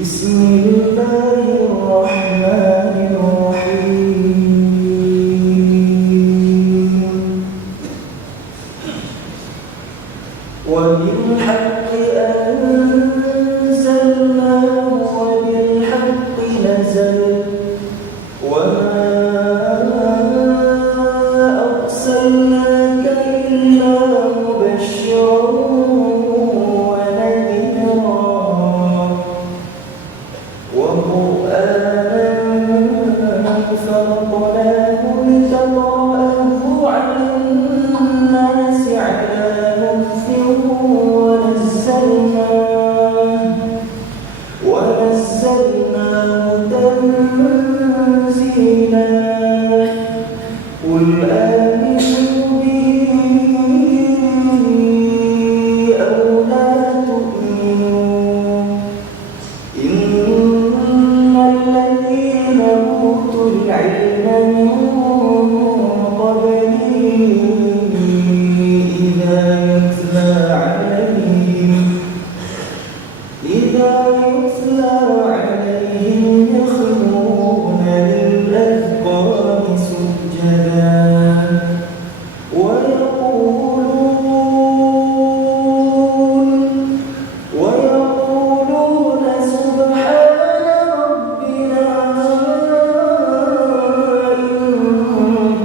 بسم الله الرحمن الرحيم وبالحق أنزلناه وبالحق نزل وما أرسلناك إلا مبشرا وقرآنا فرقناه لتقرأه على الناس على مكث ونزلناه تنزيلا قل آمنوا به أو لا تؤمنوا إن الذين أوتوا العلم من قبله إذا يتلى عليهم يخرون للأذقان سجدا ويقولون سبحان ربنا إن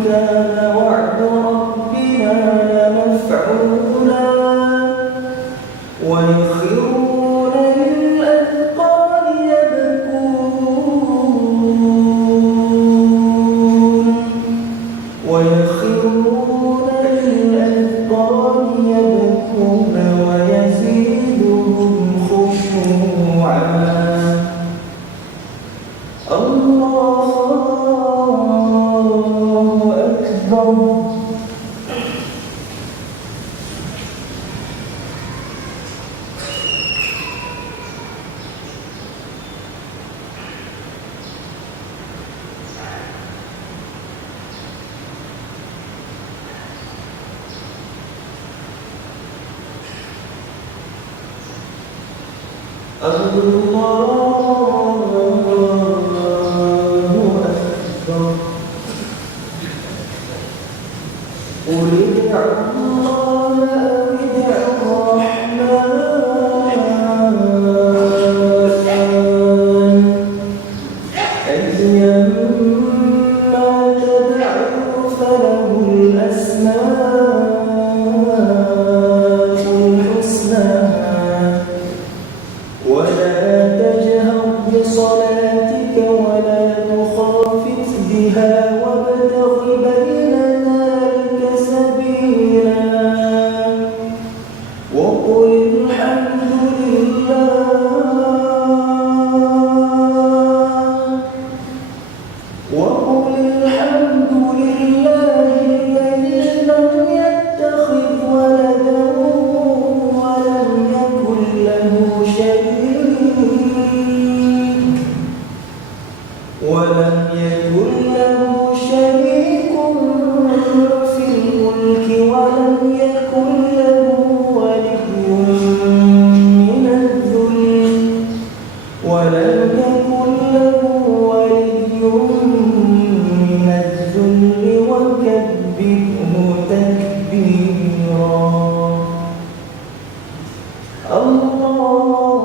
كان وعد ربنا لمفعولا ويخرون للأذقان يبكون ويزيدهم خشوعا الله أكبر قل ادعوا الله أو ادعوا الرحمن أيما تدعوا فله الأسماء الحسنى ولا تجهر بصلاتك ولا تخافت بها وابتغ بين ذلك سبيلا وقل الحمد لله الذي لم يتخذ ولدا ولم يكن له شريك في الملك ولم يكن له ولي من الذل وكبره تكبيرا الله